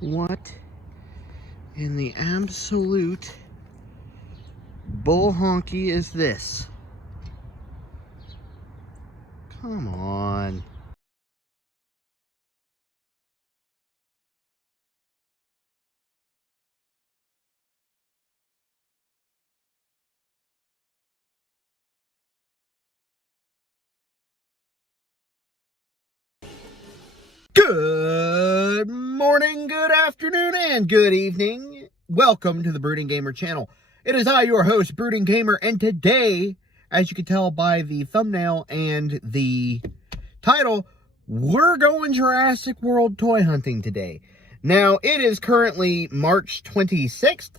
What in the absolute bull honky is this? Come on. Good morning, good afternoon, and good evening. Welcome to the Brooding Gamer channel. It is I, your host, Brooding Gamer, and today, as you can tell by the thumbnail and the title, we're going Jurassic World toy hunting today. Now, it is currently March 26th,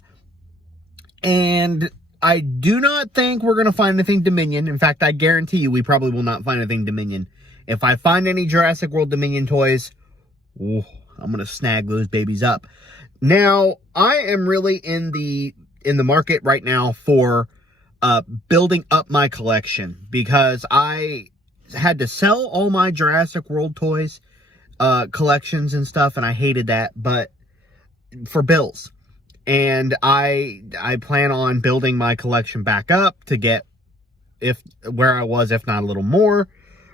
and I do not think we're going to find anything Dominion. In fact, I guarantee you we probably will not find anything Dominion. If I find any Jurassic World Dominion toys, ooh, I'm going to snag those babies up. Now, I am really in the market right now for building up my collection because I had to sell all my Jurassic World toys, collections and stuff, and I hated that, but for bills. And I plan on building my collection back up to get where I was, if not a little more.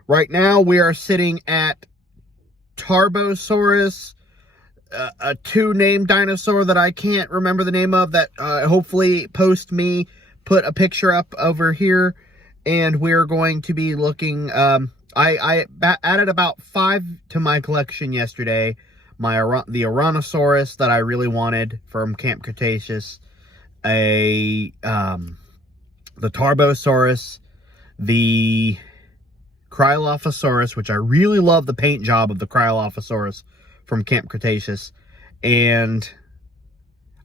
Right now, we are sitting at Tarbosaurus, a two-named dinosaur that I can't remember the name of, that hopefully post me, put a picture up over here, and we're going to be looking, I added about 5 to my collection yesterday. The Ouranosaurus that I really wanted from Camp Cretaceous, the Tarbosaurus, the Cryolophosaurus, which I really love the paint job of the Cryolophosaurus from Camp Cretaceous, and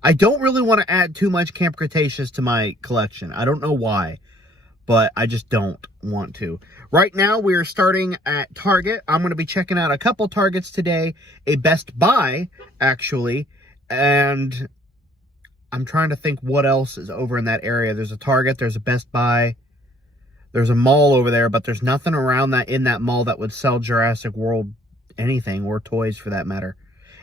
I don't really want to add too much Camp Cretaceous to my collection. I don't know why, but I just don't want to. Right now, we are starting at Target. I'm going to be checking out a couple Targets today, a Best Buy, actually, and I'm trying to think what else is over in that area. There's a Target, there's a Best Buy, there's a mall over there, but there's nothing around in that mall that would sell Jurassic World anything, or toys for that matter,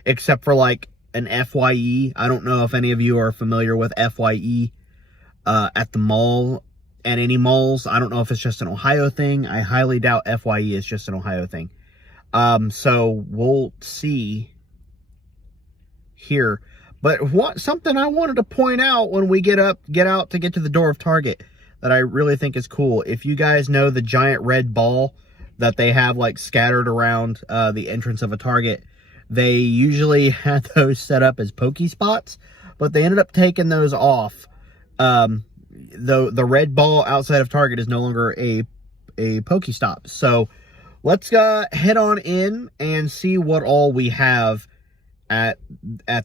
except for like an FYE. I don't know if any of you are familiar with FYE at the mall, at any malls. I don't know if it's just an Ohio thing. I highly doubt FYE is just an Ohio thing. So we'll see here. But something I wanted to point out when we get out to get to the door of Target that I really think is cool. If you guys know the giant red ball that they have like scattered around the entrance of a Target, they usually had those set up as Pokespots, but they ended up taking those off. The red ball outside of Target is no longer a Pokestop. So let's head on in and see what all we have at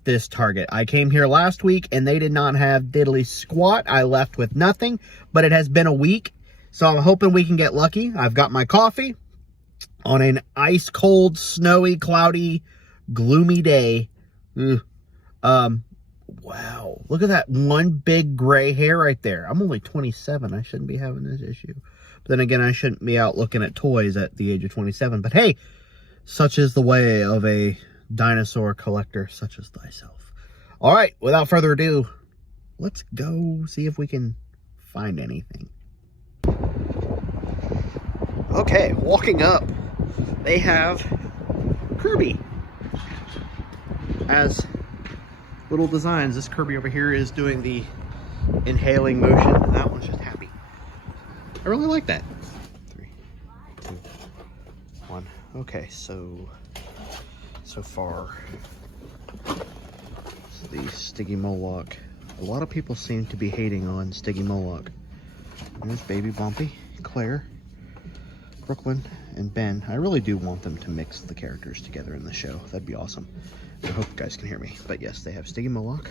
this Target. I came here last week and they did not have diddly squat. I left with nothing, but it has been a week, so I'm hoping we can get lucky. I've got my coffee on an ice cold, snowy, cloudy, gloomy day. Wow, look at that one big gray hair right there. I'm only 27. I shouldn't be having this issue. But then again, I shouldn't be out looking at toys at the age of 27. But hey, such is the way of a dinosaur collector such as thyself. All right, without further ado, let's go see if we can find anything. Okay, walking up, they have Kirby as little designs. This Kirby over here is doing the inhaling motion, and that one's just happy. I really like that. 3, 2, 1. Okay, so far, the Stiggy Moloch. A lot of people seem to be hating on Stiggy Moloch. There's Baby Bumpy, Claire, Brooklyn, and Ben. I really do want them to mix the characters together in the show. That'd be awesome. I hope you guys can hear me. But yes, they have Stiggy Moloch.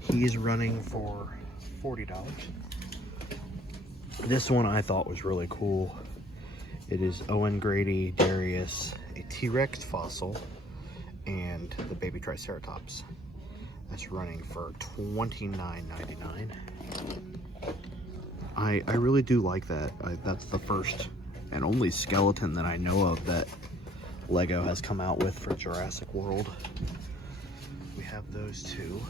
He's running for $40. This one I thought was really cool. It is Owen Grady, Darius, a T-Rex fossil, and the baby Triceratops. That's running for $29.99. I really do like that. That's the first and only skeleton that I know of that Lego has come out with for Jurassic World. have those two.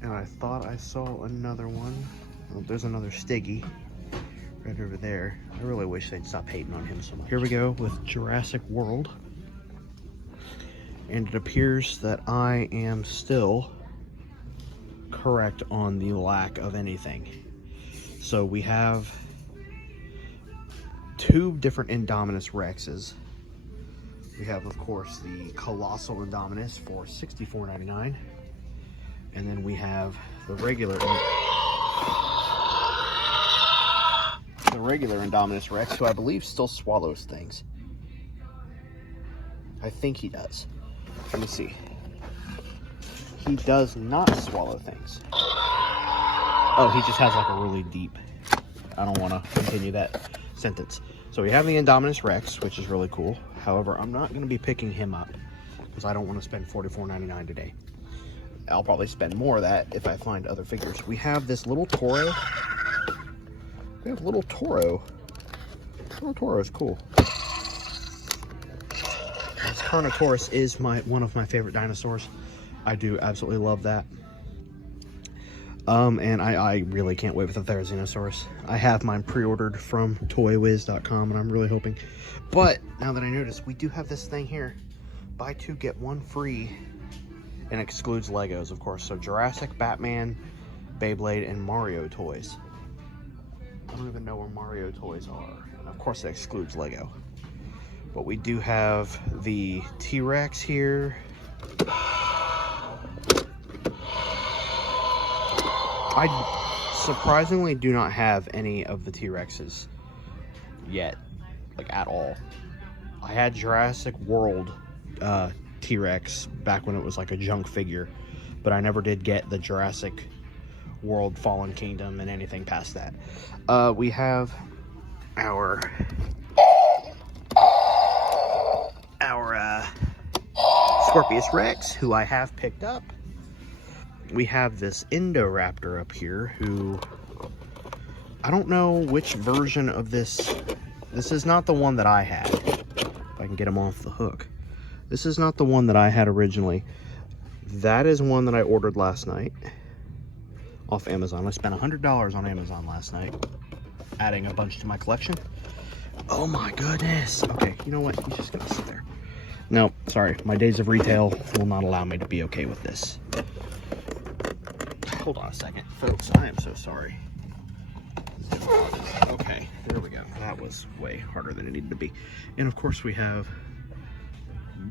And I thought I saw another one. Oh, there's another Stiggy right over there. I really wish they'd stop hating on him so much. Here we go with Jurassic World. And it appears that I am still correct on the lack of anything. So we have two different Indominus Rexes. We have, of course, the Colossal Indominus for $64.99. And then we have the regular Indominus Rex, who I believe still swallows things. I think he does. Let me see. He does not swallow things. Oh, he just has like a really deep... I don't want to continue that sentence. So we have the Indominus Rex, which is really cool. However, I'm not going to be picking him up because I don't want to spend $44.99 today. I'll probably spend more of that if I find other figures. We have this little Toro. We have little Toro. Little Toro is cool. This Carnotaurus is one of my favorite dinosaurs. I do absolutely love that. And I really can't wait for the Therizinosaurus. I have mine pre-ordered from toywiz.com, and I'm really hoping. But now that I notice, we do have this thing here. Buy two, get one free, and excludes Legos, of course. So Jurassic, Batman, Beyblade, and Mario toys. I don't even know where Mario toys are. And of course, it excludes Lego. But we do have the T-Rex here. I surprisingly do not have any of the T-Rexes yet, like at all. I had Jurassic World T-Rex back when it was like a junk figure, but I never did get the Jurassic World Fallen Kingdom and anything past that. We have our Scorpius Rex, who I have picked up. We have this Indoraptor up here, who I don't know which version of this. This is not the one that I had. If I can get him off the hook. This is not the one that I had originally. That is one that I ordered last night off Amazon. I spent $100 on Amazon last night, adding a bunch to my collection. Oh my goodness. Okay, you know what? He's just gonna sit there. No, sorry. My days of retail will not allow me to be okay with this. Hold on a second, folks. I am so sorry. Okay, there we go. That was way harder than it needed to be. And of course we have...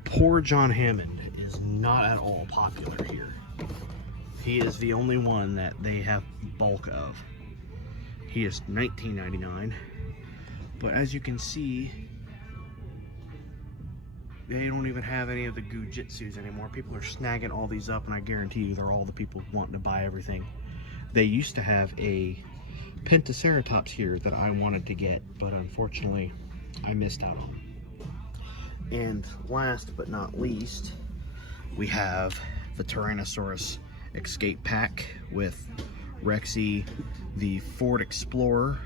Poor John Hammond is not at all popular here. He is the only one that they have bulk of. He is $19.99. But as you can see, they don't even have any of the Gujitsus anymore. People are snagging all these up, and I guarantee you they're all the people wanting to buy everything. They used to have a Pentaceratops here that I wanted to get, but unfortunately I missed out on. And last but not least, we have the Tyrannosaurus Escape Pack with Rexy, the Ford Explorer,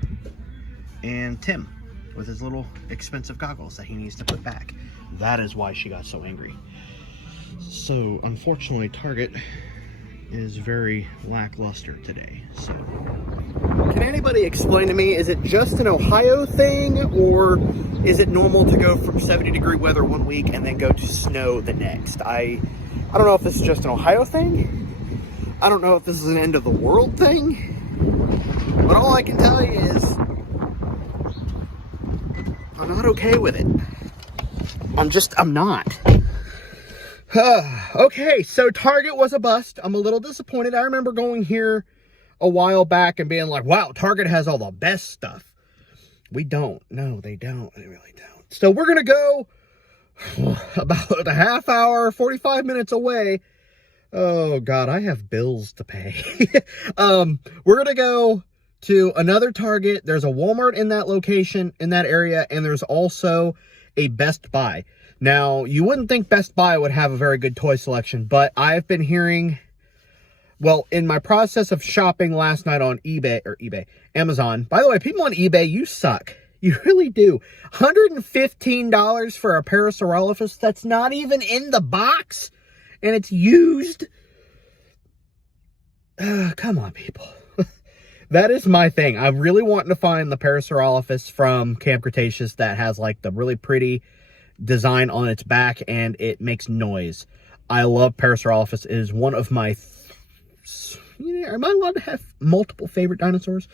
and Tim with his little expensive goggles that he needs to put back. That is why she got so angry. So unfortunately, Target is very lackluster today. So can anybody explain to me, is it just an Ohio thing, or is it normal to go from 70-degree weather one week and then go to snow the next? I don't know if this is just an Ohio thing. I don't know if this is an end of the world thing. But all I can tell you is I'm not okay with it. I'm not. Okay, so Target was a bust. I'm a little disappointed. I remember going here a while back and being like, wow, Target has all the best stuff. We don't. No, they don't. They really don't. So we're going to go about a half hour, 45 minutes away. Oh, God, I have bills to pay. We're going to go to another Target. There's a Walmart in that location, in that area, and there's also a Best Buy. Now, you wouldn't think Best Buy would have a very good toy selection, but I've been hearing, well, in my process of shopping last night on Amazon. By the way, people on eBay, you suck. You really do. $115 for a Parasaurolophus that's not even in the box. and it's used. Come on, people. That is my thing. I'm really wanting to find the Parasaurolophus from Camp Cretaceous that has like the really pretty design on its back and it makes noise. I love Parasaurolophus. It is one of my... am I allowed to have multiple favorite dinosaurs?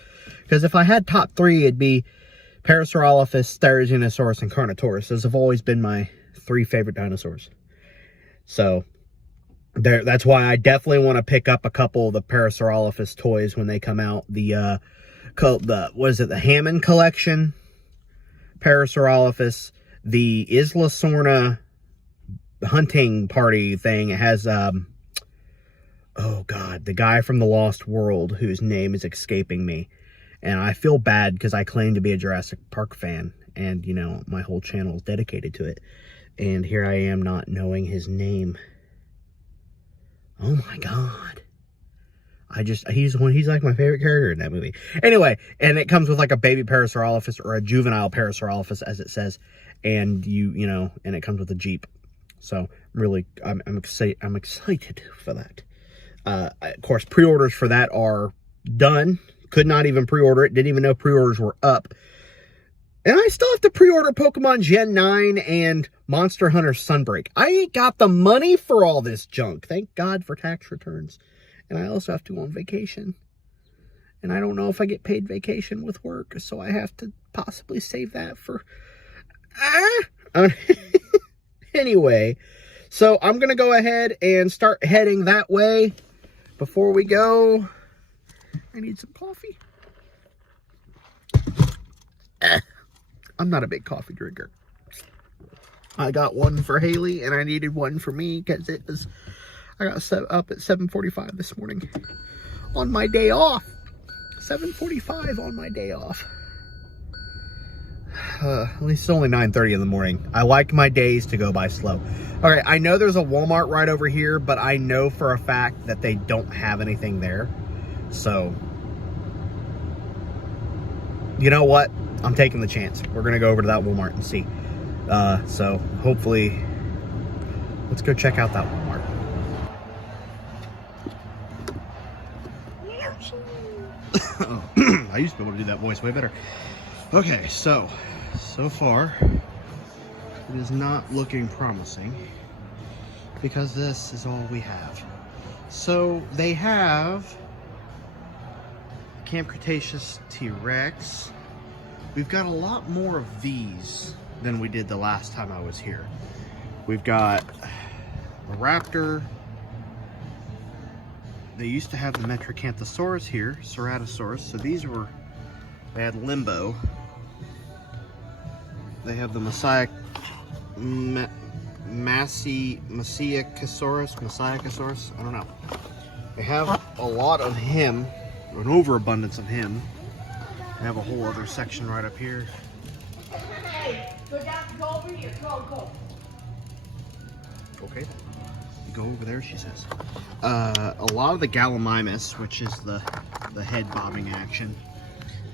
Because if I had top 3, it'd be Parasaurolophus, Therizinosaurus, and Carnotaurus. Those have always been my 3 favorite dinosaurs. So... that's why I definitely want to pick up a couple of the Parasaurolophus toys when they come out. The what is it? The Hammond collection, Parasaurolophus, the Isla Sorna hunting party thing. It has oh god, the guy from the Lost World whose name is escaping me, and I feel bad because I claim to be a Jurassic Park fan, and you know my whole channel is dedicated to it, and here I am not knowing his name. Oh my god. He's like my favorite character in that movie. Anyway, and it comes with like a baby Parasaurolophus or a juvenile Parasaurolophus as it says. And you know, and it comes with a Jeep. So really, I'm excited for that. Of course, pre-orders for that are done. Could not even pre-order it. Didn't even know pre-orders were up. And I still have to pre-order Pokemon Gen 9 and Monster Hunter Sunbreak. I ain't got the money for all this junk. Thank God for tax returns. And I also have to go on vacation. And I don't know if I get paid vacation with work. So I have to possibly save that for... Anyway. So I'm going to go ahead and start heading that way. Before we go, I need some coffee. I'm not a big coffee drinker. I got one for Haley, and I needed one for me because I got up at 7:45 this morning on my day off. 7:45 on my day off. At least it's only 9:30 in the morning. I like my days to go by slow. Okay, I know there's a Walmart right over here, but I know for a fact that they don't have anything there. So, you know what? I'm taking the chance. We're going to go over to that Walmart and see. So, hopefully, let's go check out that Walmart. I used to be able to do that voice way better. Okay, so far, it is not looking promising because this is all we have. So, they have Camp Cretaceous T-Rex. We've got a lot more of these than we did the last time I was here. We've got a raptor. They used to have the Metracanthosaurus here, Ceratosaurus. So these were, they had Limbo. They have the Messiacosaurus, I don't know. They have a lot of him, an overabundance of him. They have a whole other section right up here. Hey, go over here. Go. Okay. Go over there, she says. A lot of the Gallimimus, which is the head bobbing action.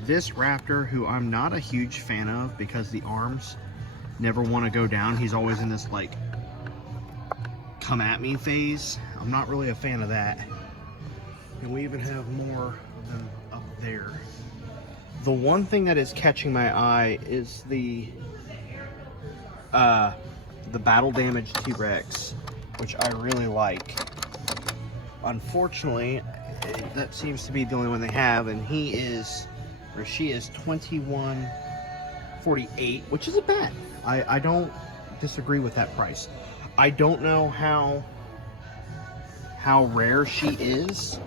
This raptor, who I'm not a huge fan of because the arms never want to go down. He's always in this, like, come at me phase. I'm not really a fan of that. And we even have more of them up there. The one thing that is catching my eye is the battle damaged T-Rex, which I really like. Unfortunately, that seems to be the only one they have, and he is, or she is, $21.48, which isn't bad. I don't disagree with that price. I don't know how rare she is.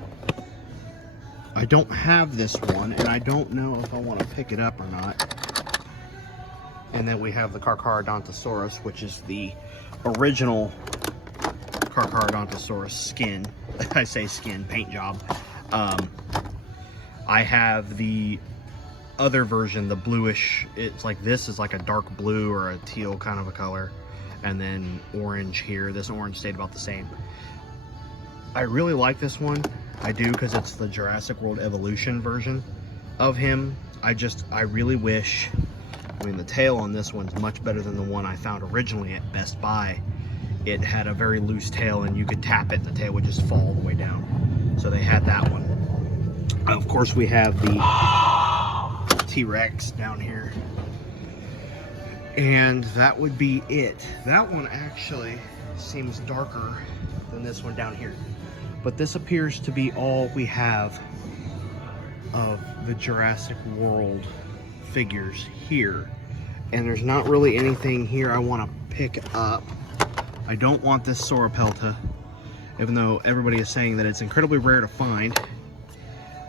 I don't have this one, and I don't know if I want to pick it up or not. And then we have the Carcharodontosaurus, which is the original Carcharodontosaurus skin. I say skin, paint job. I have the other version, the bluish. It's like, this is like a dark blue or a teal kind of a color. And then orange here. This orange stayed about the same. I really like this one. I do, because it's the Jurassic World Evolution version of him. I really wish, I mean, the tail on this one's much better than the one I found originally at Best Buy it had a very loose tail and you could tap it and the tail would just fall all the way down. So they had that one. Of course, we have the T-Rex down here. And that would be it. That one actually seems darker than this one down here. But this appears to be all we have of the Jurassic World figures here. And there's not really anything here I want to pick up. I don't want this Sauropelta, even though everybody is saying that it's incredibly rare to find.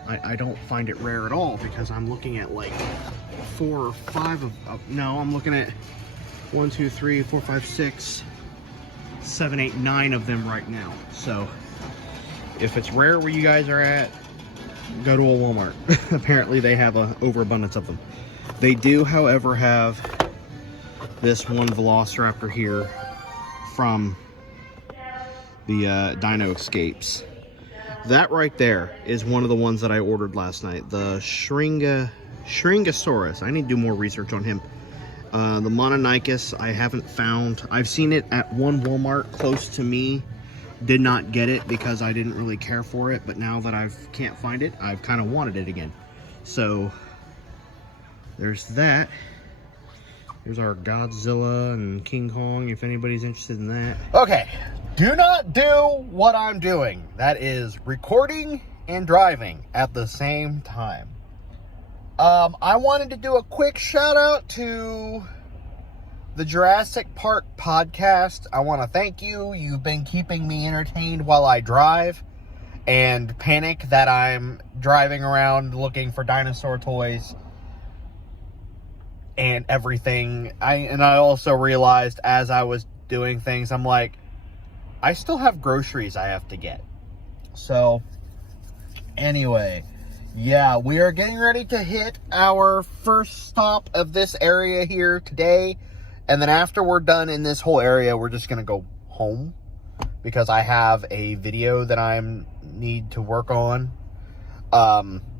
I don't find it rare at all because I'm looking at like 4 or 5 of, no, I'm looking at 1, 2, 3, 4, 5, 6, 7, 8, 9 of them right now. So if it's rare where you guys are at, go to a Walmart. Apparently they have an overabundance of them. They do, however, have this one Velociraptor here from the Dino Escapes. That right there is one of the ones that I ordered last night. The Shringosaurus. I need to do more research on him. The Mononychus I haven't found. I've seen it at one Walmart close to me. Did not get it because I didn't really care for it. But now that I can't find it, I've kind of wanted it again. So there's that. There's our Godzilla and King Kong, if anybody's interested in that. Okay, do not do what I'm doing. That is recording and driving at the same time. I wanted to do a quick shout out to the Jurassic Park podcast. I want to thank you. You've been keeping me entertained while I drive and panic that I'm driving around looking for dinosaur toys and everything. I also realized as I was doing things, I'm like, I still have groceries I have to get. So anyway, yeah, we are getting ready to hit our first stop of this area here today. And then after we're done in this whole area, we're just going to go home because I have a video that I need to work on.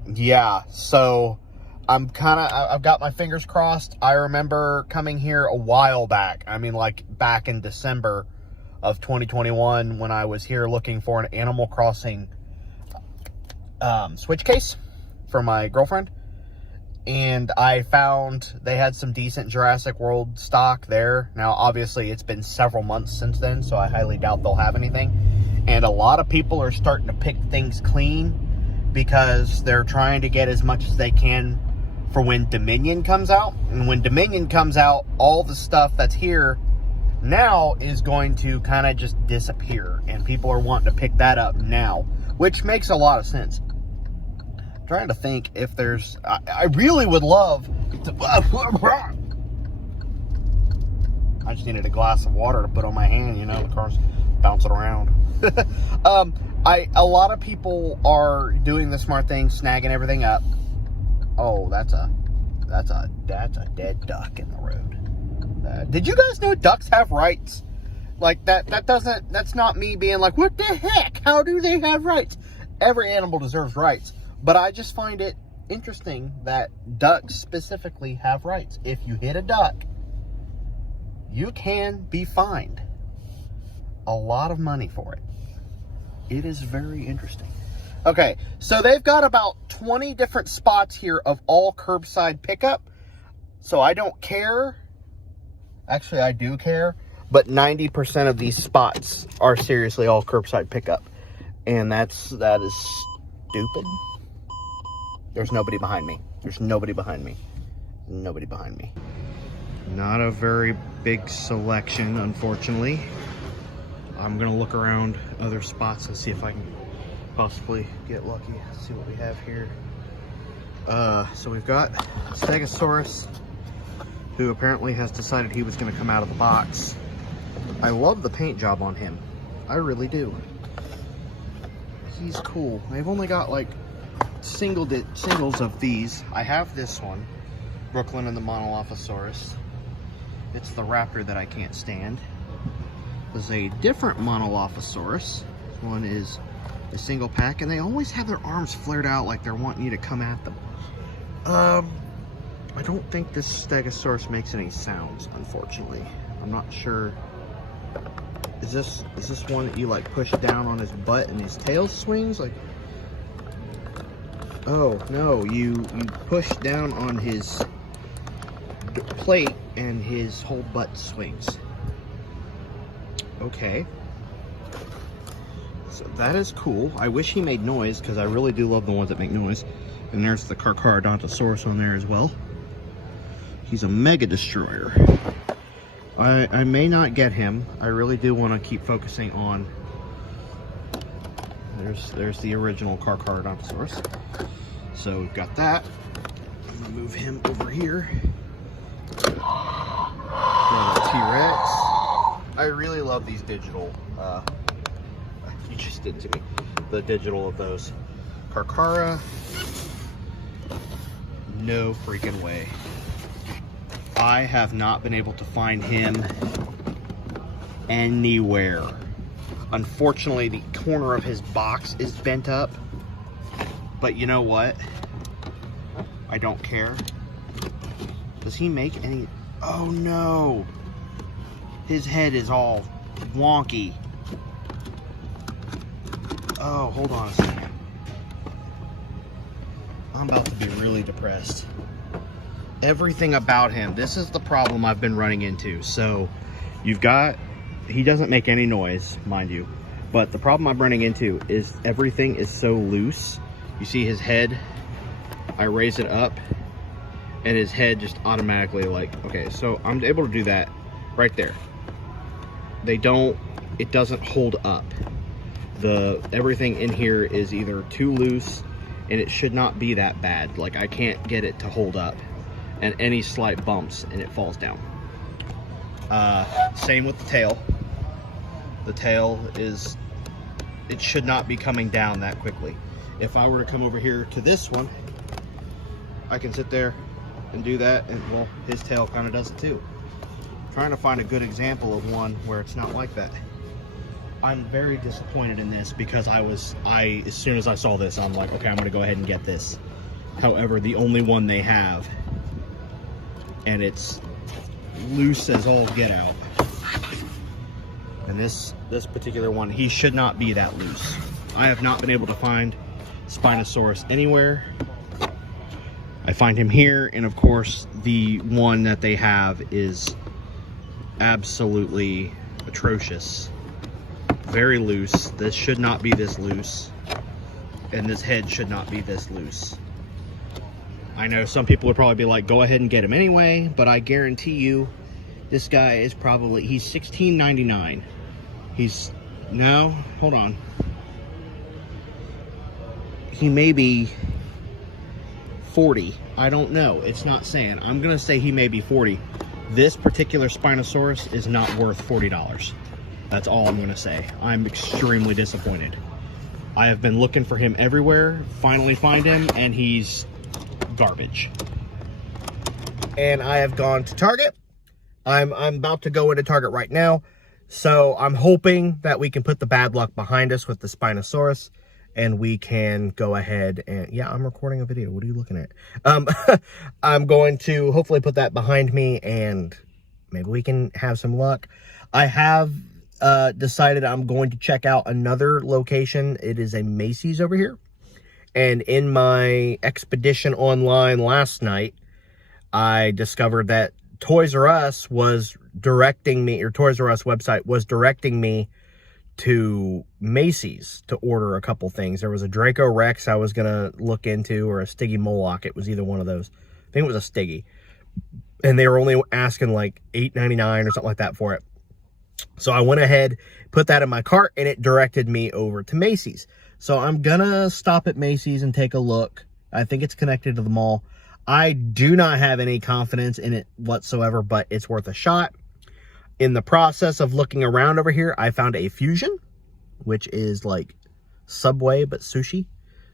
Yeah, so I've got my fingers crossed. I remember coming here a while back. I mean, like back in December of 2021 when I was here looking for an Animal Crossing Switch case for my girlfriend. And I found they had some decent Jurassic World stock there. Now, obviously, it's been several months since then, so I highly doubt they'll have anything. And a lot of people are starting to pick things clean because they're trying to get as much as they can for when Dominion comes out. And when Dominion comes out, all the stuff that's here now is going to kind of just disappear. And people are wanting to pick that up now, which makes a lot of sense. I'm trying to think if there's... I really would love to... I just needed a glass of water to put on my hand, you know, the car's bouncing around. A lot of people are doing the smart thing, snagging everything up. Oh, that's a dead duck in the road. Did you guys know ducks have rights? Like that's not me being like, what the heck? How do they have rights? Every animal deserves rights. But I just find it interesting that ducks specifically have rights. If you hit a duck, you can be fined a lot of money for it. It is very interesting. Okay, so they've got about 20 different spots here of all curbside pickup. So I don't care. Actually, I do care. But 90% of these spots are seriously all curbside pickup. And that is stupid. There's nobody behind me. There's nobody behind me. Nobody behind me. Not a very big selection, unfortunately. I'm going to look around other spots and see if I can possibly get lucky. Let's see what we have here. So we've got Stegosaurus, who apparently has decided he was going to come out of the box. I love the paint job on him. I really do. He's cool. I've only got like singles of these. I have this one, Brooklyn and the Monolophosaurus. It's the raptor that I can't stand. There's a different Monolophosaurus. One is a single pack, and they always have their arms flared out like they're wanting you to come at them. I don't think this Stegosaurus makes any sounds, unfortunately. I'm not sure. Is this one that you like push down on his butt and his tail swings? Like, oh no, you push down on his plate and his whole butt swings. Okay. So that is cool. I wish he made noise because I really do love the ones that make noise. And there's the Carcharodontosaurus on there as well. He's a mega destroyer. I may not get him. I really do want to keep focusing on. There's the original Carcharodontosaurus. So we've got that. I'm gonna move him over here. Got a T-Rex. I really love these digital. You just did to me. The digital of those. Carchara. No freaking way. I have not been able to find him anywhere. Unfortunately, the corner of his box is bent up. But you know what? I don't care. Does he make any... Oh no! His head is all wonky. Oh, hold on a second. I'm about to be really depressed. Everything about him, this is the problem I've been running into. So you've got, he doesn't make any noise, mind you, but the problem I'm running into is everything is so loose. You see his head, I raise it up and his head just automatically like, okay, so I'm able to do that right there. It doesn't hold up. Everything in here is either too loose and it should not be that bad. Like, I can't get it to hold up, and any slight bumps and it falls down. Same with the tail. The tail is, it should not be coming down that quickly. If I were to come over here to this one, I can sit there and do that, and well, his tail kind of does it too. I'm trying to find a good example of one where it's not like that. I'm very disappointed in this because as soon as I saw this, I'm like, okay, I'm gonna go ahead and get this. However, the only one they have, and it's loose as all get out. And this particular one, he should not be that loose. I have not been able to find Spinosaurus anywhere. I find him here, and of course, the one that they have is absolutely atrocious. Very loose. This should not be this loose, and this head should not be this loose. I know some people would probably be like, go ahead and get him anyway, but I guarantee you this guy is probably, he's $16.99. No, hold on. He may be 40. I don't know. It's not saying. I'm gonna say he may be 40. This particular Spinosaurus is not worth $40. That's all I'm gonna say. I'm extremely disappointed. I have been looking for him everywhere, finally find him, and he's garbage. And I have gone to Target. I'm about to go into Target right now, so I'm hoping that we can put the bad luck behind us with the Spinosaurus, and we can go ahead and, yeah, I'm recording a video. What are you looking at? I'm going to hopefully put that behind me, and maybe we can have some luck. I have decided I'm going to check out another location. It is a Macy's over here. And in my expedition online last night, I discovered that Toys R Us was directing me, or Toys R Us website was directing me to Macy's to order a couple things. There was a Draco Rex I was going to look into, or a Stiggy Moloch. It was either one of those. I think it was a Stiggy. And they were only asking like $8.99 or something like that for it. So I went ahead, put that in my cart, and it directed me over to Macy's. So I'm gonna stop at Macy's and take a look. I think it's connected to the mall. I do not have any confidence in it whatsoever, but it's worth a shot. In the process of looking around over here, I found a Fusion, which is like Subway, but sushi.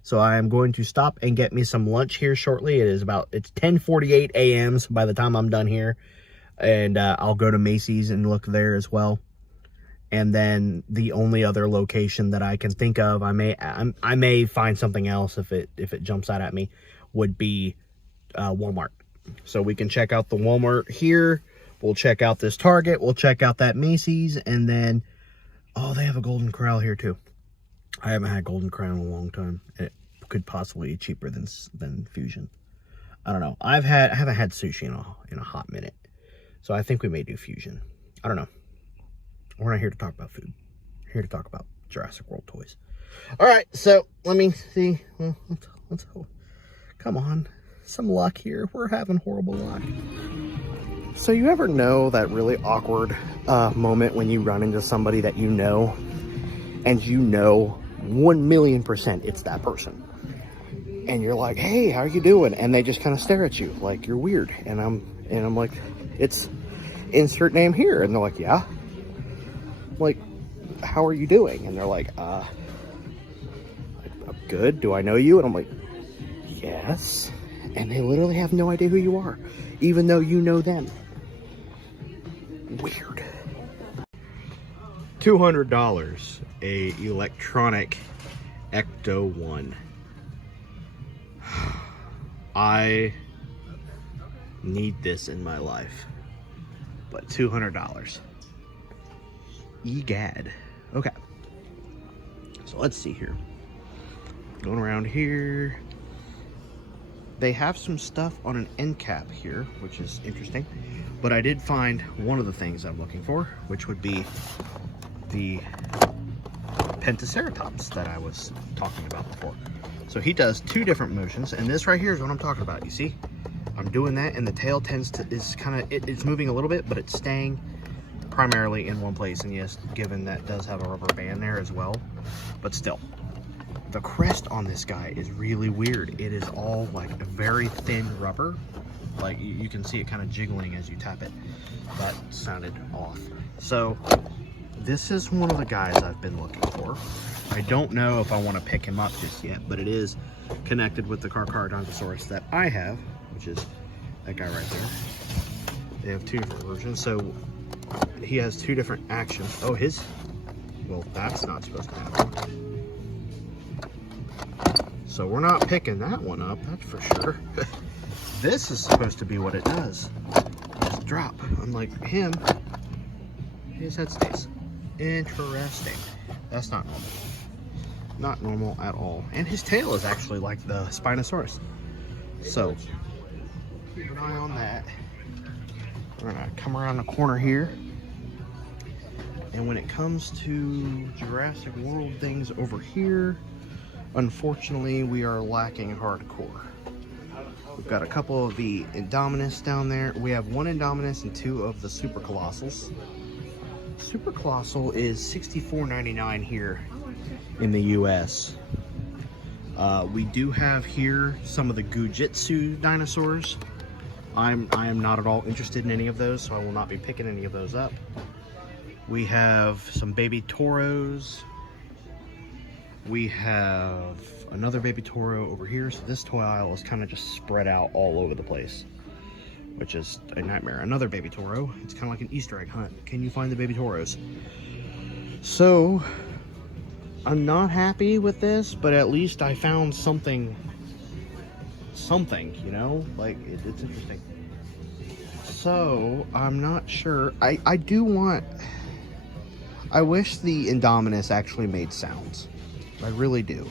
So I am going to stop and get me some lunch here shortly. It's 10:48 a.m. So by the time I'm done here, and I'll go to Macy's and look there as well. And then the only other location that I can think of, I may find something else if it jumps out at me, would be Walmart. So we can check out the Walmart here. We'll check out this Target. We'll check out that Macy's, and then Oh, they have a Golden Corral here too. I haven't had Golden Corral in a long time. It could possibly be cheaper than Fusion. I don't know. I haven't had sushi in a hot minute, so I think we may do Fusion. I don't know. We're not here to talk about food. We're here to talk about Jurassic World toys. All right, so let me see. Well, let's hope. Come on, some luck here. We're having horrible luck. So you ever know that really awkward moment when you run into somebody that you know, and you know 1,000,000% it's that person, and you're like, "Hey, how are you doing?" And they just kind of stare at you like you're weird, and I'm like, "It's insert name here," and they're like, "Yeah." I'm like, "How are you doing?" And they're like, "I'm good. Do I know you?" And I'm like, "Yes." And they literally have no idea who you are, even though you know them. Weird. $200, a electronic Ecto 1. I need this in my life, but $200. Egad. Okay, so let's see here. Going around here, they have some stuff on an end cap here, which is interesting. But I did find one of the things I'm looking for, which would be the Pentaceratops that I was talking about before. So he does two different motions, and this right here is what I'm talking about. You see, I'm doing that, and the tail it's moving a little bit, but it's staying primarily in one place. And yes, given that does have a rubber band there as well, but still. The crest on this guy is really weird. It is all like a very thin rubber. Like you can see it kind of jiggling as you tap it. That sounded off. So this is one of the guys I've been looking for. I don't know if I want to pick him up just yet, but it is connected with the Carcharodontosaurus that I have, which is that guy right there. They have two different versions. So he has two different actions. Oh, well, that's not supposed to happen. So we're not picking that one up, that's for sure. This is supposed to be what it does. Just drop. Unlike him, his head stays. Interesting. That's not normal. Not normal at all. And his tail is actually like the Spinosaurus. So, keep an eye on that. We're gonna come around the corner here. And when it comes to Jurassic World things over here, unfortunately, we are lacking hardcore. We've got a couple of the Indominus down there. We have one Indominus and two of the Super Colossals. Super Colossal is $64.99 here in the US. We do have here some of the Gujitsu dinosaurs. I am not at all interested in any of those, so I will not be picking any of those up. We have some baby Toros. We have another baby Toro over here. So this toy aisle is kind of just spread out all over the place, which is a nightmare. Another baby Toro. It's kind of like an Easter egg hunt. Can you find the baby Toros? So I'm not happy with this, but at least I found something, you know, like it's interesting. So I'm not sure. I wish the Indominus actually made sounds. I really do.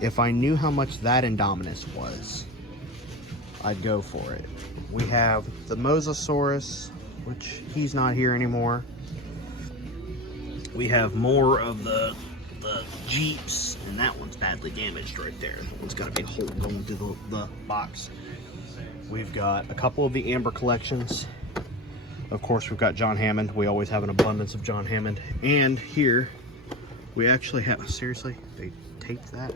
If I knew how much that Indominus was, I'd go for it. We have the Mosasaurus, which he's not here anymore. We have more of the Jeeps, and that one's badly damaged right there. That one's got a big hole going through the box. We've got a couple of the Amber collections. Of course, we've got John Hammond. We always have an abundance of John Hammond. And here, we actually have, seriously, they taped that?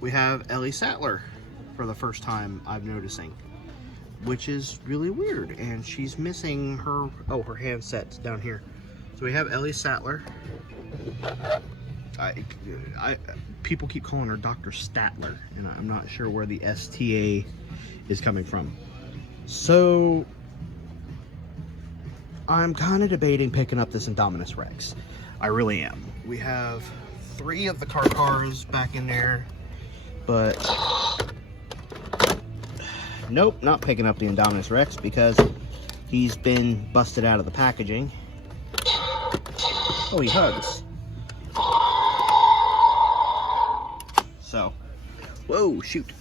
We have Ellie Sattler for the first time I'm noticing, which is really weird. And she's missing her, her handset's down here. So we have Ellie Sattler. People keep calling her Dr. Statler, and I'm not sure where the STA is coming from. So I'm kind of debating picking up this Indominus Rex. I really am. We have 3 of the cars back in there, but nope, not picking up the Indominus Rex because he's been busted out of the packaging. Oh, he hugs. So, whoa, shoot.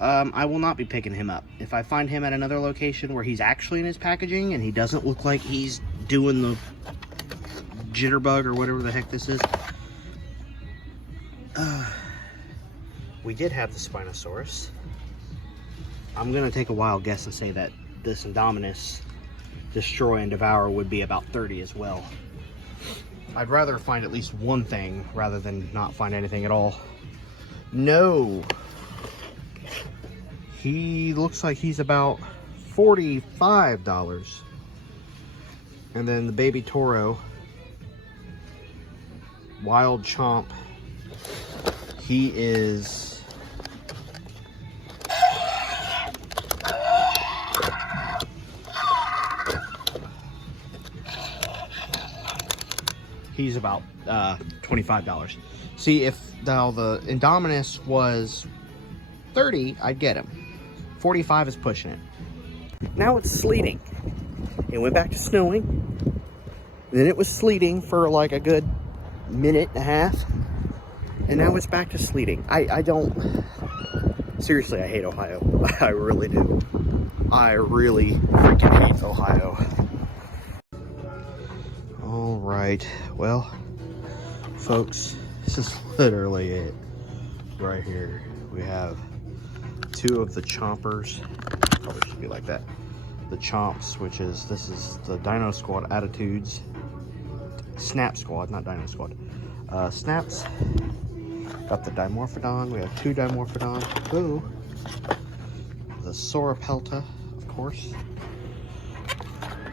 I will not be picking him up. If I find him at another location where he's actually in his packaging and he doesn't look like he's doing the jitterbug or whatever the heck this is. We did have the Spinosaurus. I'm gonna take a wild guess and say that this Indominus Destroy and Devour would be about 30 as well. I'd rather find at least one thing rather than not find anything at all. No. He looks like he's about $45. And then the Baby Toro, Wild Chomp, he is about $25. See, if now the Indominus was 30, I'd get him. 45 is pushing it. Now it's sleeting. It went back to snowing. Then it was sleeting for like a good minute and a half. And now it's back to sleeting. I don't... Seriously, I hate Ohio. I really do. I really freaking hate Ohio. Alright, well, folks, this is literally it right here. We have two of the chompers. Probably should be like that. The chomps, which is, this is the Dino Squad Attitudes. Snap Squad, not Dino Squad. Snaps. Got the Dimorphodon. We have two Dimorphodon. Ooh. The Sauropelta, of course.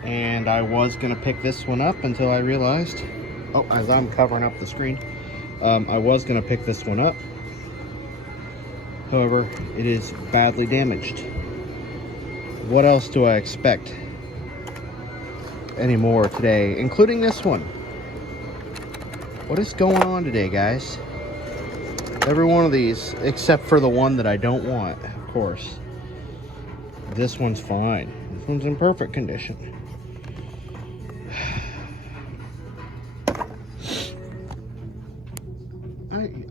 And I was gonna pick this one up until I realized, oh, as I'm covering up the screen, I was gonna pick this one up. However, it is badly damaged. What else do I expect anymore today, including this one? What is going on today, guys? Every one of these, except for the one that I don't want, of course. This one's fine. This one's in perfect condition.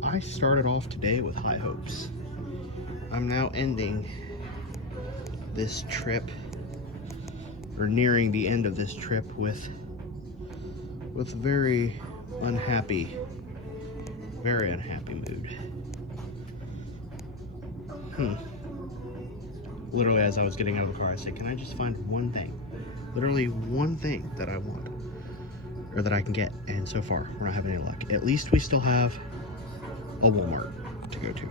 I started off today with high hopes. I'm now ending this trip, or nearing the end of this trip, with very unhappy mood. Literally, as I was getting out of the car, I said, can I just find one thing? Literally one thing that I want, or that I can get. And so far, we're not having any luck. At least we still have a Walmart to go to.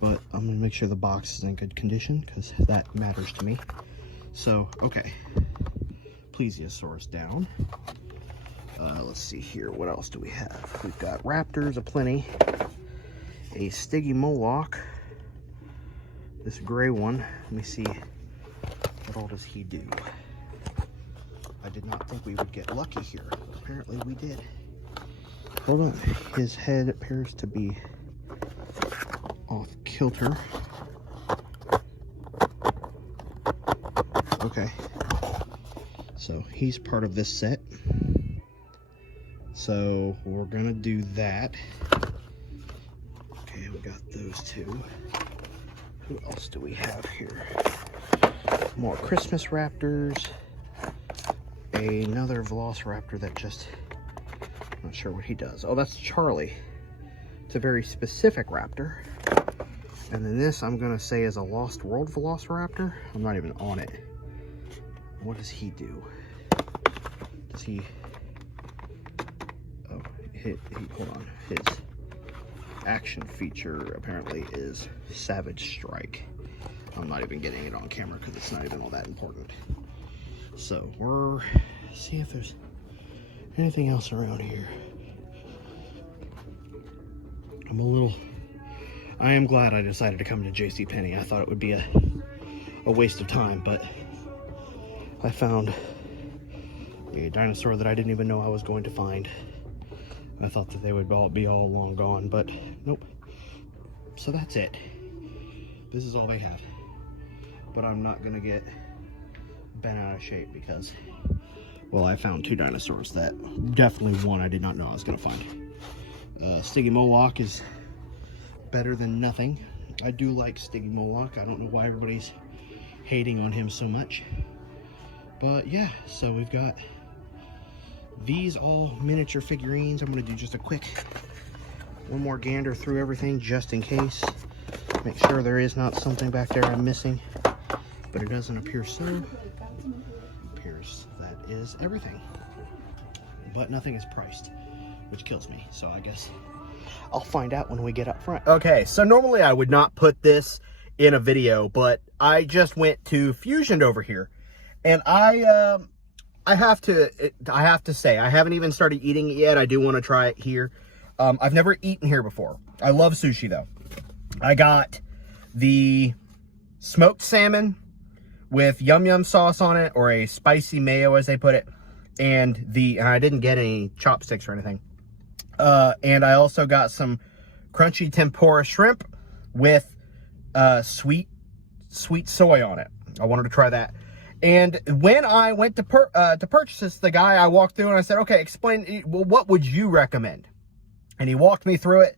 But I'm gonna make sure the box is in good condition because that matters to me. So, okay. Plesiosaurus down. Let's see here. What else do we have? We've got raptors aplenty. A Stygimoloch. This gray one. Let me see. What all does he do? I did not think we would get lucky here. Apparently we did. Hold on. His head appears to be off kilter. Okay. So he's part of this set. So we're gonna do that. Okay, we got those two. Who else do we have here? More Christmas Raptors. Another Velociraptor that just, I'm not sure what he does. Oh, that's Charlie. It's a very specific raptor. And then this, I'm gonna say, is a Lost World Velociraptor. I'm not even on it. What does he do? Does he, oh, hold on. His action feature apparently is Savage Strike. I'm not even getting it on camera because it's not even all that important. So we're see if there's anything else around here. I am glad I decided to come to JCPenney. I thought it would be a waste of time, but I found a dinosaur that I didn't even know I was going to find. I thought that they would all be all long gone, but nope. So that's it. This is all they have. But I'm not gonna get bent out of shape because, well, I found two dinosaurs that definitely one I did not know I was gonna find. Stiggy Moloch is better than nothing. I do like Stiggy Moloch. I don't know why everybody's hating on him so much. But yeah, so we've got these all miniature figurines. I'm gonna do just a quick one more gander through everything just in case. Make sure there is not something back there I'm missing, but it doesn't appear so. It appears that is everything, but nothing is priced, which kills me. So I guess I'll find out when we get up front. Okay, so normally I would not put this in a video, but I just went to Fusion over here, and I have to say, I haven't even started eating it yet. I do want to try it here. I've never eaten here before. I love sushi though. I got the smoked salmon with yum yum sauce on it, or a spicy mayo as they put it, and I didn't get any chopsticks or anything. And I also got some crunchy tempura shrimp with sweet soy on it. I wanted to try that. And when I went to purchase this, the guy I walked through and I said, okay, explain, well, what would you recommend? And he walked me through it.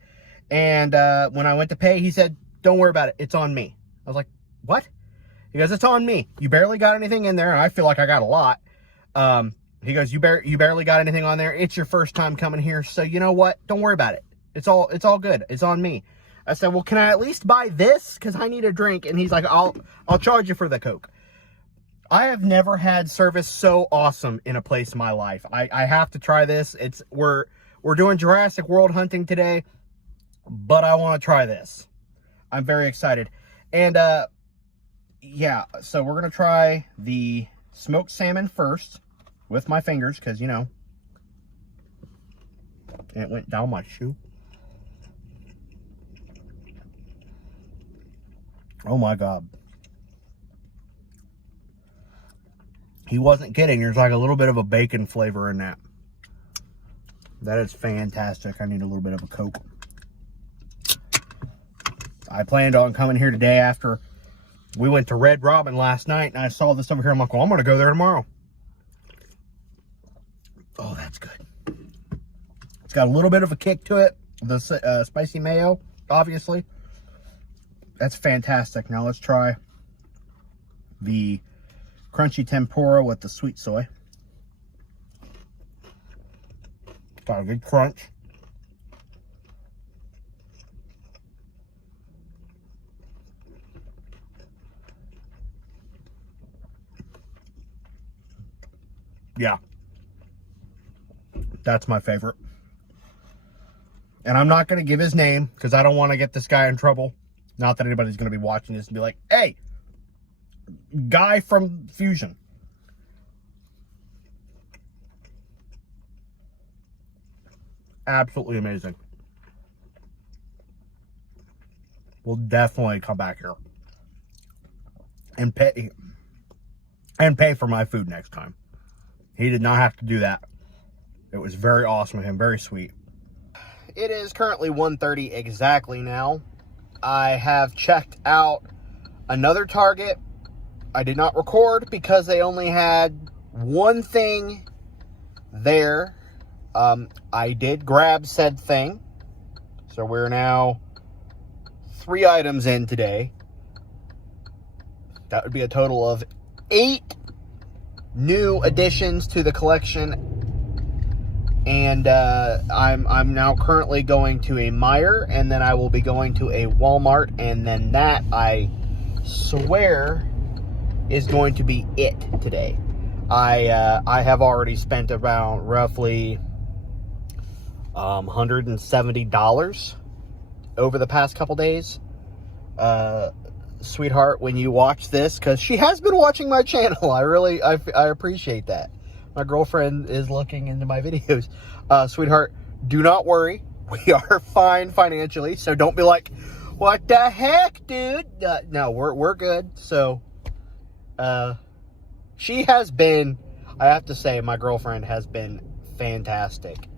And when I went to pay, he said, don't worry about it. It's on me. I was like, what? He goes, it's on me. You barely got anything in there. And I feel like I got a lot. He goes, you barely got anything on there. It's your first time coming here. So you know what? Don't worry about it. It's all good. It's on me. I said, well, can I at least buy this? Cause I need a drink. And he's like, I'll charge you for the Coke. I have never had service so awesome in a place in my life. I have to try this. We're doing Jurassic World hunting today, but I want to try this. I'm very excited. And yeah, so we're gonna try the smoked salmon first with my fingers, because you know, it went down my shoe. Oh my God. He wasn't kidding. There's like a little bit of a bacon flavor in that. That is fantastic. I need a little bit of a Coke. I planned on coming here today after we went to Red Robin last night, and I saw this over here. I'm like, well, I'm going to go there tomorrow. Oh, that's good. It's got a little bit of a kick to it. The spicy mayo, obviously. That's fantastic. Now let's try the crunchy tempura with the sweet soy. Got a good crunch. Yeah. That's my favorite. And I'm not going to give his name because I don't want to get this guy in trouble. Not that anybody's going to be watching this and be like, hey, guy from Fusion. Absolutely amazing. We'll definitely come back here and pay for my food next time. He did not have to do that. It was very awesome of him, very sweet. it is currently 1:30 exactly now. I have checked out another Target. I did not record because they only had one thing there. I did grab said thing. So we're now 3 items in today. That would be a total of 8 new additions to the collection. And I'm now currently going to a Meijer, and then I will be going to a Walmart, and then that, I swear, is going to be it today. I have already spent around roughly $170 over the past couple days. Sweetheart, when you watch this, because she has been watching my channel, I appreciate that. My girlfriend is looking into my videos. Sweetheart, do not worry. We are fine financially, so don't be like, what the heck, dude? No, we're good. So, she has been, I have to say, my girlfriend has been fantastic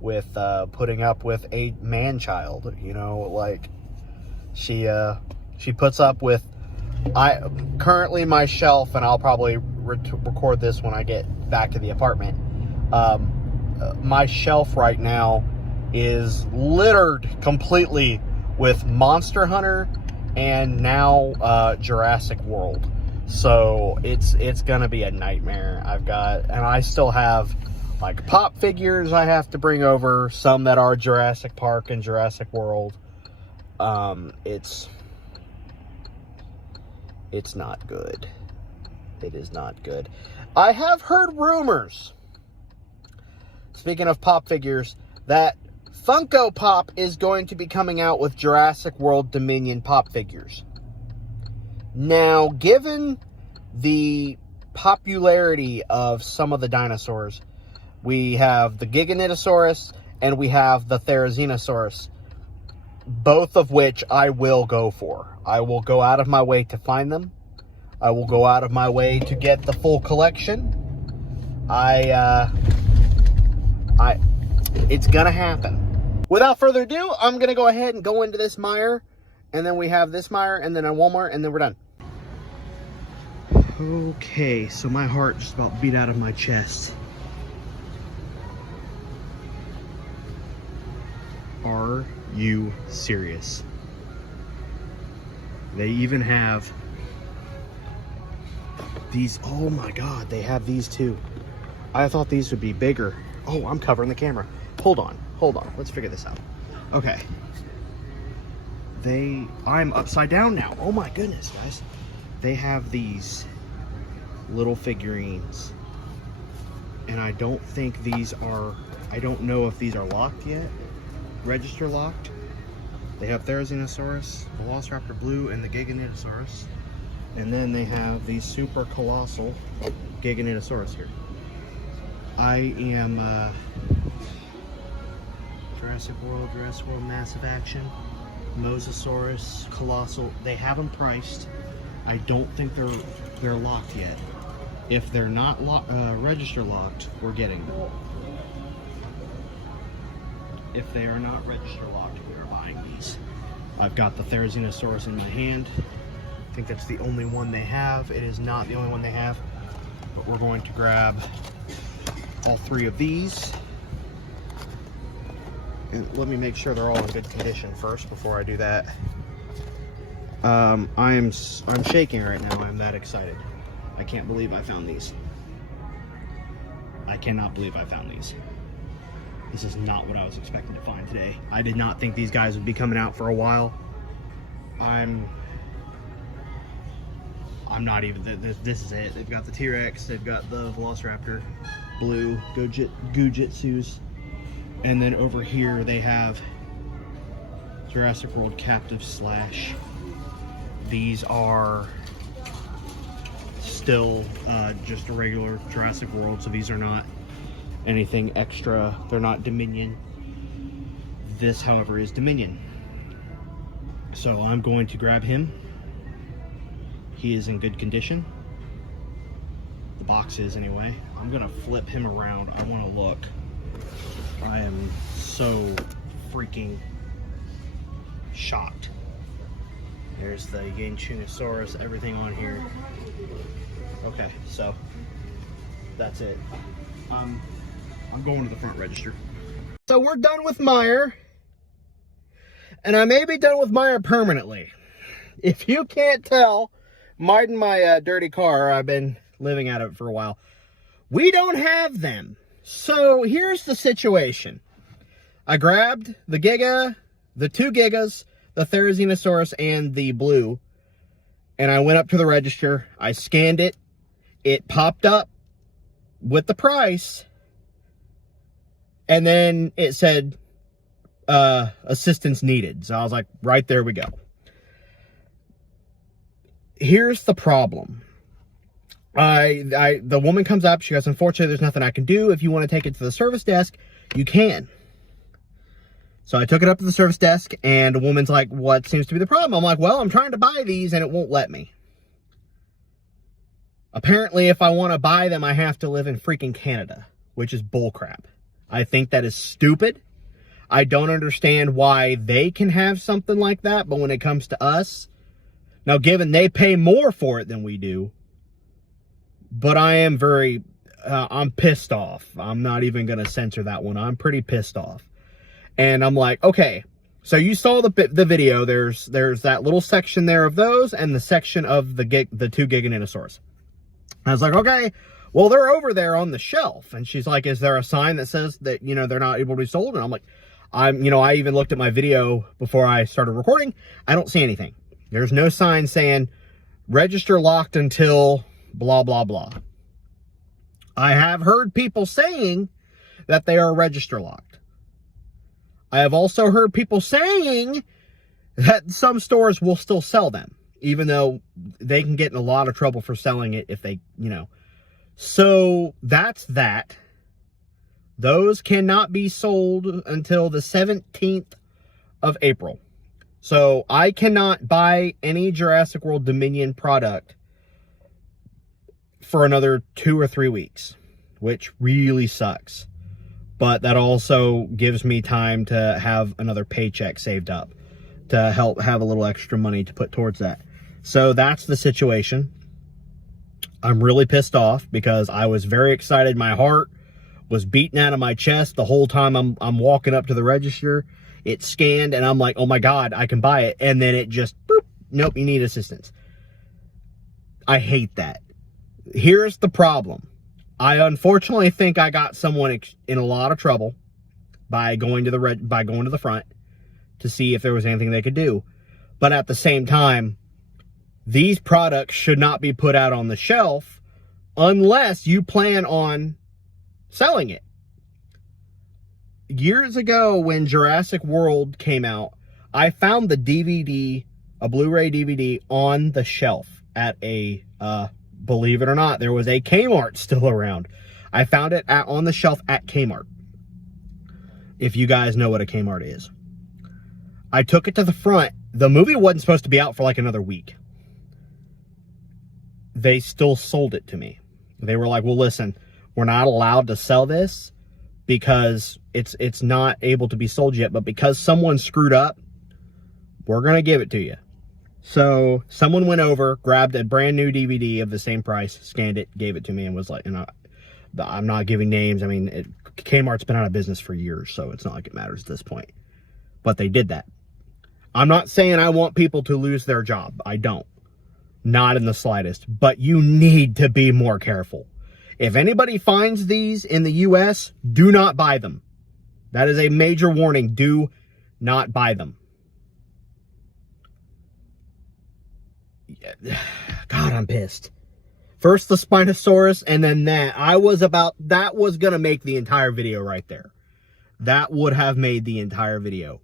with putting up with a man-child. You know, like, she puts up with, currently my shelf, and I'll probably record this when I get back to the apartment. My shelf right now is littered completely with Monster Hunter and now Jurassic World. So it's gonna be a nightmare. And I still have like pop figures I have to bring over, some that are Jurassic Park and Jurassic World. It's not good. It is not good. I have heard rumors, speaking of pop figures, that Funko Pop is going to be coming out with Jurassic World Dominion pop figures. Now, given the popularity of some of the dinosaurs, we have the Giganotosaurus and we have the Therizinosaurus, both of which I will go for. I will go out of my way to find them. I will go out of my way to get the full collection. It's gonna happen. Without further ado, I'm gonna go ahead and go into this Meijer, and then we have this Meijer, and then a Walmart, and then we're done. Okay, so my heart just about beat out of my chest. Are you serious? They even have these. Oh my God, they have these too. I thought these would be bigger. Oh, I'm covering the camera. Hold on. Let's figure this out. Okay. I'm upside down now. Oh my goodness, guys. They have these little figurines. And I don't think I don't know if these are locked yet. Register locked. They have Therizinosaurus, Velociraptor Blue, and the Giganotosaurus. And then they have the super colossal Giganotosaurus here. I am Jurassic World Massive Action, Mosasaurus, Colossal. They have them priced. I don't think they're locked yet. If they're not register locked, we're getting them. If they are not register locked, we are buying these. I've got the Therizinosaurus in my hand. I think that's the only one they have. It is not the only one they have, but we're going to grab all 3 of these. And let me make sure they're all in good condition first before I do that. I'm shaking right now. I'm that excited. I can't believe I found these. I cannot believe I found these. This is not what I was expecting to find today. I did not think these guys would be coming out for a while. I'm not even, this is it. They've got the T-Rex, they've got the Velociraptor Blue, Gujitsus, and then over here they have Jurassic World Captive Slash. These are still just a regular Jurassic World, so these are not anything extra. They're not Dominion. This, however, is Dominion. So I'm going to grab him. He is in good condition. The box is anyway. I'm gonna flip him around. I want to look. I am so freaking shocked. There's the Spinosaurus, everything on here. Okay, so that's it. I'm going to the front register. So we're done with Meijer. And I may be done with Meijer permanently. If you can't tell, minding my dirty car, I've been living out of it for a while. We don't have them. So here's the situation. I grabbed the Giga, the 2 Gigas, the Therizinosaurus, and the blue. And I went up to the register. I scanned it. It popped up with the price. And then it said, assistance needed. So I was like, right, there we go. Here's the problem. The woman comes up. She goes, unfortunately, there's nothing I can do. If you want to take it to the service desk, you can. So I took it up to the service desk, and the woman's like, what seems to be the problem? I'm like, well, I'm trying to buy these, and it won't let me. Apparently, if I want to buy them, I have to live in freaking Canada, which is bullcrap. I think that is stupid. I don't understand why they can have something like that, but when it comes to us, now given they pay more for it than we do, but I am I'm pissed off. I'm not even going to censor that one. I'm pretty pissed off. And I'm like, okay, so you saw the video. There's that little section there of those and the section of the 2 Giganotosaurus. I was like, okay, well, they're over there on the shelf. And she's like, is there a sign that says that, they're not able to be sold? And I'm like, I even looked at my video before I started recording. I don't see anything. There's no sign saying register locked until blah, blah, blah. I have heard people saying that they are register locked. I have also heard people saying that some stores will still sell them, even though they can get in a lot of trouble for selling it if they, So that's that. Those cannot be sold until the 17th of April. So I cannot buy any Jurassic World Dominion product for another 2 or 3 weeks, which really sucks. But that also gives me time to have another paycheck saved up to help have a little extra money to put towards that. So that's the situation. I'm really pissed off because I was very excited. My heart was beating out of my chest the whole time I'm walking up to the register. It scanned and I'm like, oh my God, I can buy it. And then it just, boop, nope, you need assistance. I hate that. Here's the problem. I unfortunately think I got someone in a lot of trouble by going to the front to see if there was anything they could do. But at the same time, these products should not be put out on the shelf unless you plan on selling it. Years ago when Jurassic World came out, I found the DVD, a Blu-ray DVD on the shelf at a, believe it or not, there was a Kmart still around. I found it on the shelf at Kmart. If you guys know what a Kmart is. I took it to the front. The movie wasn't supposed to be out for like another week. They still sold it to me. They were like, well, listen, we're not allowed to sell this because it's not able to be sold yet. But because someone screwed up, we're going to give it to you. So someone went over, grabbed a brand new DVD of the same price, scanned it, gave it to me, and was like, I'm not giving names. I mean, Kmart's been out of business for years, so it's not like it matters at this point. But they did that. I'm not saying I want people to lose their job. I don't. Not in the slightest. But you need to be more careful. If anybody finds these in the U.S., do not buy them. That is a major warning. Do not buy them. God, I'm pissed. First the Spinosaurus and then that. That was going to make the entire video right there. That would have made the entire video.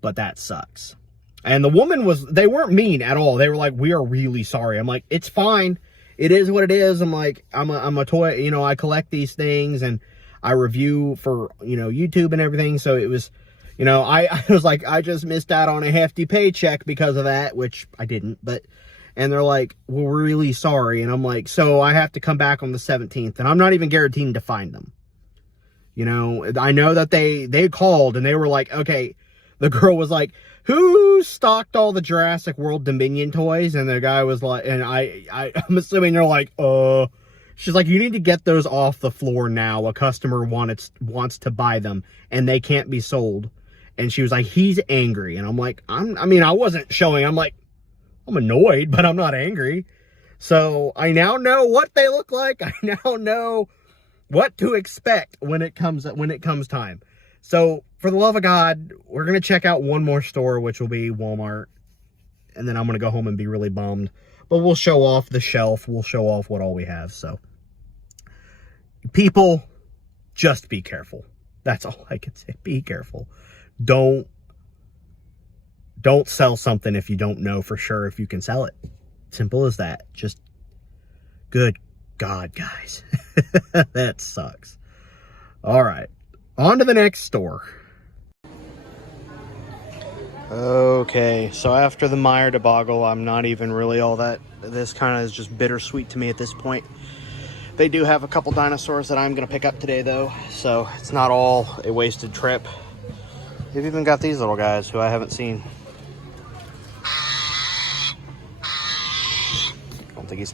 But that sucks. And the woman they weren't mean at all. They were like, we are really sorry. I'm like, it's fine. It is what it is. I'm like, I'm a toy, I collect these things and I review for, YouTube and everything. So it was, I was like, I just missed out on a hefty paycheck because of that, which I didn't, and they're like, well, we're really sorry. And I'm like, so I have to come back on the 17th and I'm not even guaranteeing to find them. You know, I know that they called and they were like, okay, the girl was like, who stocked all the Jurassic World Dominion toys? And the guy was like, and I'm assuming they're like, she's like, you need to get those off the floor now. A customer wants to buy them and they can't be sold. And she was like, he's angry. And I'm like, I mean, I wasn't showing. I'm like, I'm annoyed, but I'm not angry. So I now know what they look like. I now know what to expect when it comes time. So for the love of God, we're going to check out one more store, which will be Walmart. And then I'm going to go home and be really bummed. But we'll show off the shelf. We'll show off what all we have. So people, just be careful. That's all I can say. Be careful. Don't sell something if you don't know for sure if you can sell it. Simple as that. Just, good God, guys. That sucks. All right. On to the next store. Okay, so after the Meijer debacle, I'm not even really all that. This kind of is just bittersweet to me at this point. They do have a couple dinosaurs that I'm going to pick up today, though, so it's not all a wasted trip. They've even got these little guys who I haven't seen. I don't think he's...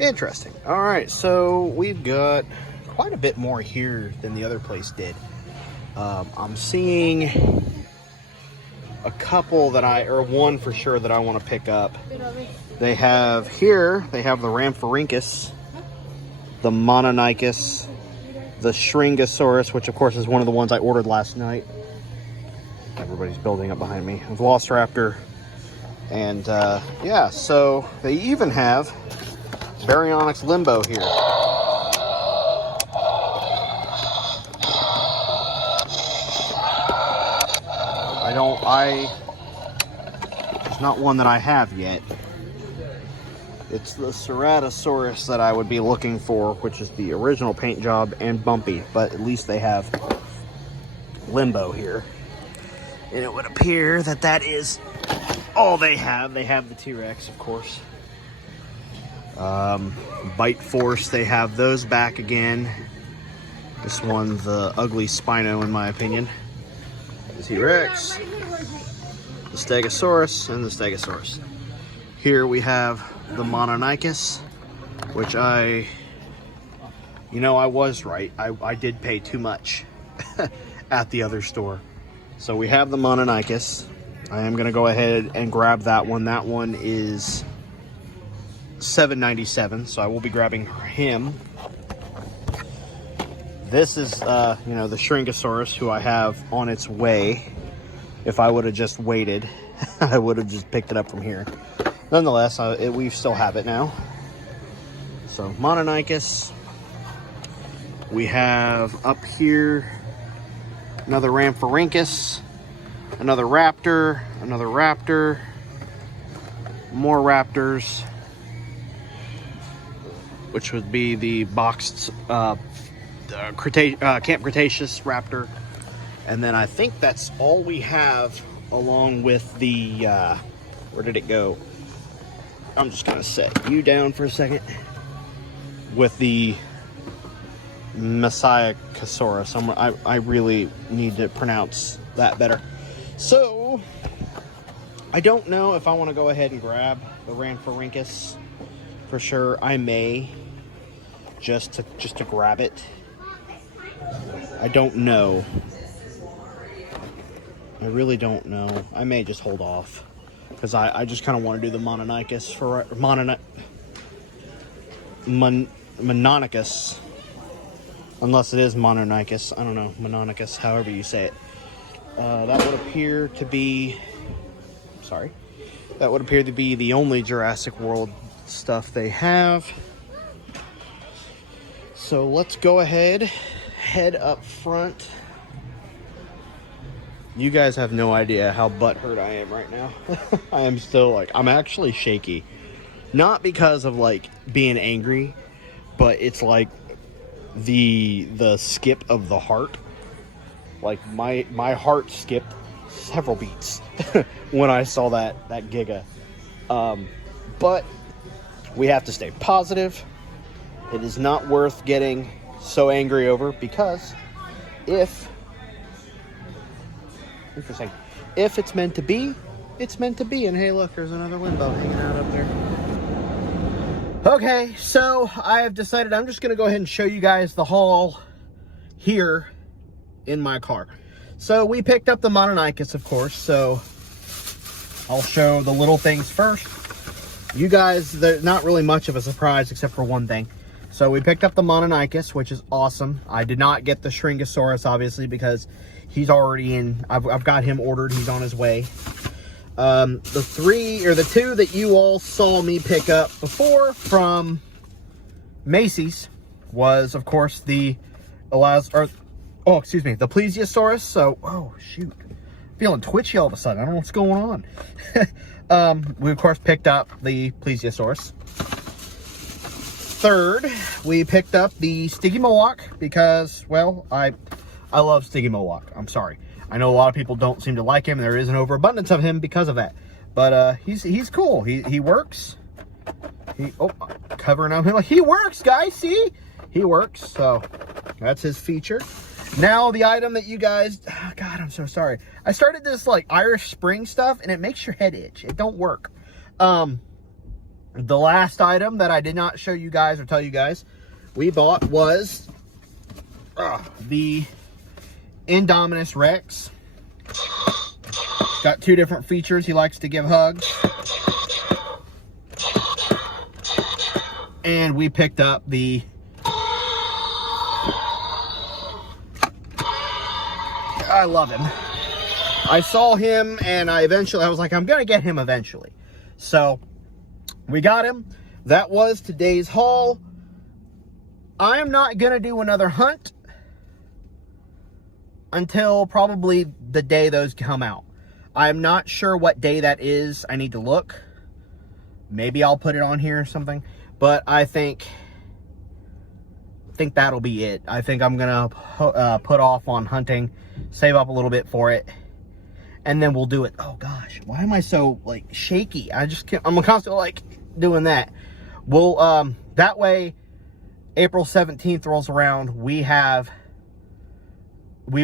Interesting. All right, so we've got quite a bit more here than the other place did. I'm seeing a couple that one for sure that I want to pick up. They have the Rhamphorhynchus, the Mononychus, the Shringosaurus, which of course is one of the ones I ordered last night. Everybody's building up behind me. The Velociraptor. And yeah, so they even have Baryonyx Limbo here. There's not one that I have yet. It's the Ceratosaurus that I would be looking for, which is the original paint job and bumpy, but at least they have Limbo here. And it would appear that that is all they have. They have the T-Rex, of course. Bite Force, they have those back again. This one, the ugly Spino, in my opinion. The T-Rex, the Stegosaurus, and the Stegosaurus. Here we have the Mononychus, which I was right. I did pay too much at the other store. So we have the Mononychus. I am going to go ahead and grab that one. That one is $7.97, so I will be grabbing him. This is, the Shringosaurus, who I have on its way. If I would have just waited, I would have just picked it up from here. Nonetheless, we still have it now. So, Mononychus. We have up here another Rhamphorhynchus, another raptor, more raptors, which would be the boxed Camp Cretaceous raptor. And then I think that's all we have, along with the, where did it go? I'm just gonna set you down for a second. With the Messiachosaurus. I really need to pronounce that better. So, I don't know if I want to go ahead and grab the Rhamphorhynchus. For sure, I may just to grab it. I don't know. I really don't know. I may just hold off because I just kind of want to do the Mononychus for Mononychus, unless it is Mononychus. I don't know, Mononychus, however you say it. That would appear to be the only Jurassic World stuff they have. So let's go ahead, head up front. You guys have no idea how butthurt I am right now. I am still I'm actually shaky. Not because of being angry, but it's the skip of the heart. My heart skipped several beats when I saw that Giga. But we have to stay positive. It is not worth getting so angry over, because if it's meant to be, it's meant to be. And hey, look, there's another limbo hanging out up there. Okay, so I have decided I'm just going to go ahead and show you guys the haul here in my car. So we picked up the Mononicus, of course, so I'll show the little things first. You guys, they're not really much of a surprise except for one thing. So we picked up the Mononicus, which is awesome. I did not get the Shringosaurus, obviously, because he's already in. I've got him ordered. He's on his way. The two that you all saw me pick up before from Macy's was, of course, the Plesiosaurus. So, oh shoot, feeling twitchy all of a sudden. I don't know what's going on. We of course picked up the Plesiosaurus. Third, we picked up the Stygimoloch because, well, I love Stygimoloch. I'm sorry. I know a lot of people don't seem to like him. There is an overabundance of him because of that. But he's cool. He works. Covering on him. He works, guys. See? He works. So that's his feature. Now the item that you guys, oh God, I'm so sorry. I started this like Irish Spring stuff and it makes your head itch. It don't work. The last item that I did not show you guys or tell you guys we bought was the Indominus Rex. Got two different features. He likes to give hugs. And we picked up the I love him. I saw him and I was like, I'm gonna get him eventually. So we got him. That was today's haul. I am not gonna do another hunt until probably the day those come out. I'm not sure what day that is. I need to look. Maybe I'll put it on here or something. But I think that'll be it. I think I'm gonna put off on hunting, save up a little bit for it, and then we'll do it. Oh gosh, why am I so like shaky? I'm constantly like doing that. We'll that way April 17th rolls around, we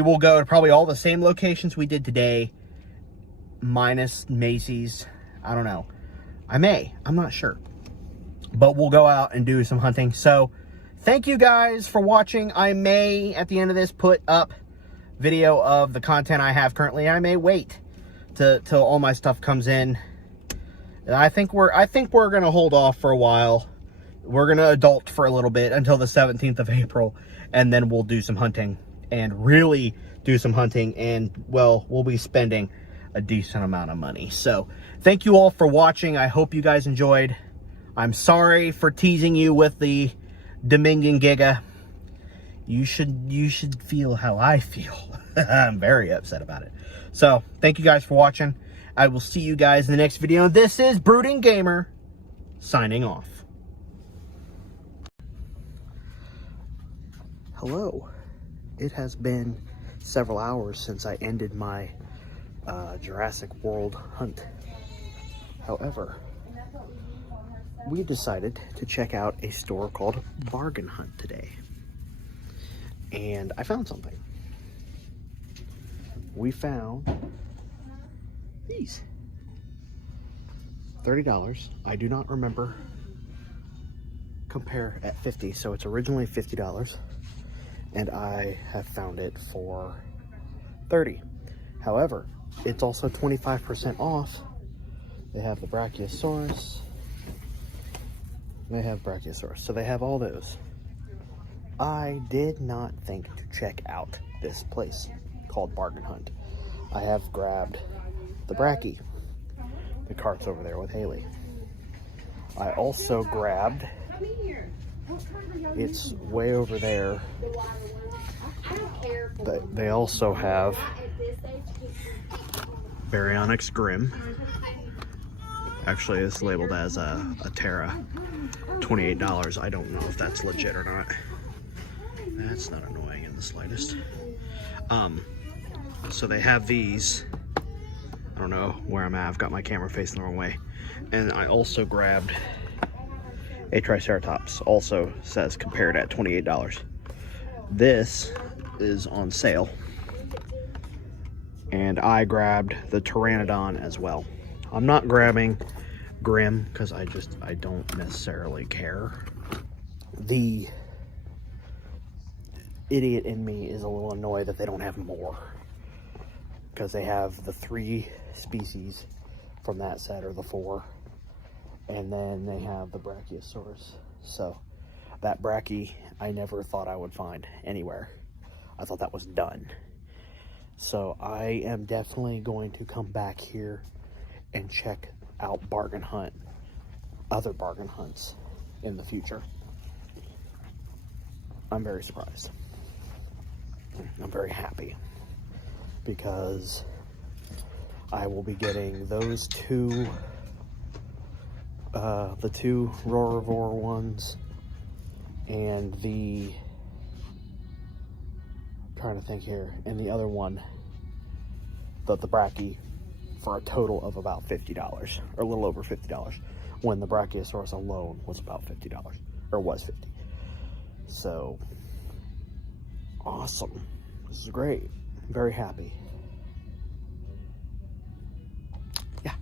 will go to probably all the same locations we did today, minus Macy's. I don't know. I'm not sure. But we'll go out and do some hunting. So thank you guys for watching. I may, at the end of this, put up video of the content I have currently. I may wait till all my stuff comes in. I think we're gonna hold off for a while. We're gonna adult for a little bit until the 17th of April, and then we'll do some hunting and really do some hunting. And well, we'll be spending a decent amount of money. So thank you all for watching. I hope you guys enjoyed. I'm sorry for teasing you with the Dominion Giga. You should feel how I feel. I'm very upset about it. So thank you guys for watching. I will see you guys in the next video. This is Brooding Gamer signing off. Hello. It has been several hours since I ended my Jurassic World hunt. However, we decided to check out a store called Bargain Hunt today. And I found something. We found these. $30. I do not remember compare at 50, so it's originally $50. And I have found it for $30. However, it's also 25% off. They have the Brachiosaurus. They have Brachiosaurus. So they have all those. I did not think to check out this place called Bargain Hunt. I have grabbed the Brachie. The cart's over there with Haley. I also grabbed, it's way over there. They also have Baryonyx Grim. Actually, it's labeled as a Terra. $28. I don't know if that's legit or not. That's not annoying in the slightest. So they have these. I don't know where I'm at. I've got my camera facing the wrong way. And I also grabbed a Triceratops. Also says compared at $28. This is on sale. And I grabbed the Pteranodon as well. I'm not grabbing Grim because I don't necessarily care. The idiot in me is a little annoyed that they don't have more, because they have the 3 species from that set, or the 4, and then they have the Brachiosaurus. So that Brachie I never thought I would find anywhere. I thought that was done. So I am definitely going to come back here and check out other bargain hunts in the future. I'm very surprised. I'm very happy because I will be getting those 2, the 2 Rorivore ones, and I'm trying to think here, and the other one, the Brachie, for a total of about $50, or a little over $50, when the Brachiosaurus alone was about $50, or was $50. So awesome. This is great. I'm very happy. Yeah.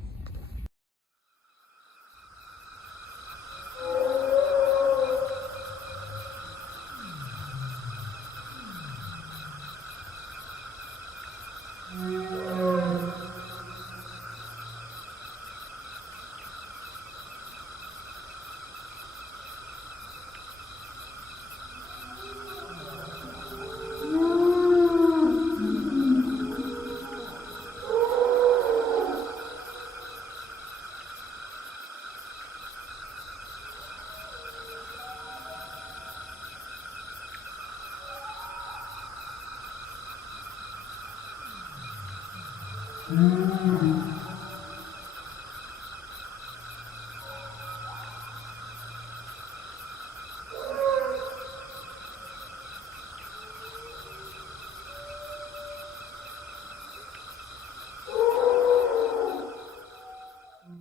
Mm-hmm.